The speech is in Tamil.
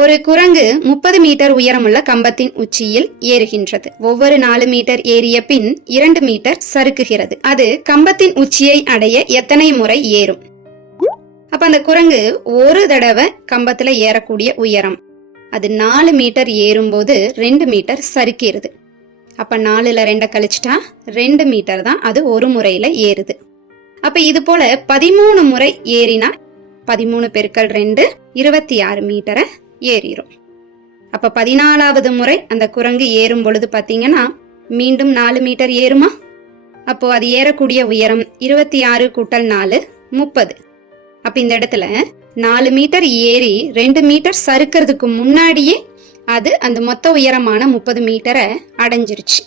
ஒரு குரங்கு 30 மீட்டர் உயரமுள்ள கம்பத்தின் உச்சியில் ஏறுகின்றது. ஒவ்வொரு 4 மீட்டர் ஏறிய பின் 2 மீட்டர் சறுக்குகிறது. அது கம்பத்தின் உச்சியை அடைய எத்தனை முறை ஏறும்? அப்ப அந்த குரங்கு ஒரு தடவை கம்பத்துல ஏறக்கூடிய உயரம் அது 4 மீட்டர் ஏறும்போது 2 மீட்டர் சறுக்கிறது. அப்ப 4ல 2 கழிச்சிட்டா 2 மீட்டர் தான் அது ஒரு முறையில ஏறுது. அப்ப இது போல 13 முறை ஏறினா 13 பெருக்கல் 2 26 மீட்டரை ஏறிரும். அப்ப 14வது முறை அந்த குரங்கு ஏறும் பொழுது பாத்தீங்கன்னா மீண்டும் 4 மீட்டர் ஏறுமா? அப்போ அது ஏறக்கூடிய உயரம் 26 கூட்டல் 4 30. அப்ப இந்த இடத்துல 4 மீட்டர் ஏறி 2 மீட்டர் சறுக்கிறதுக்கு முன்னாடியே அது அந்த மொத்த உயரமான 30 மீட்டரை அடைஞ்சிருச்சு.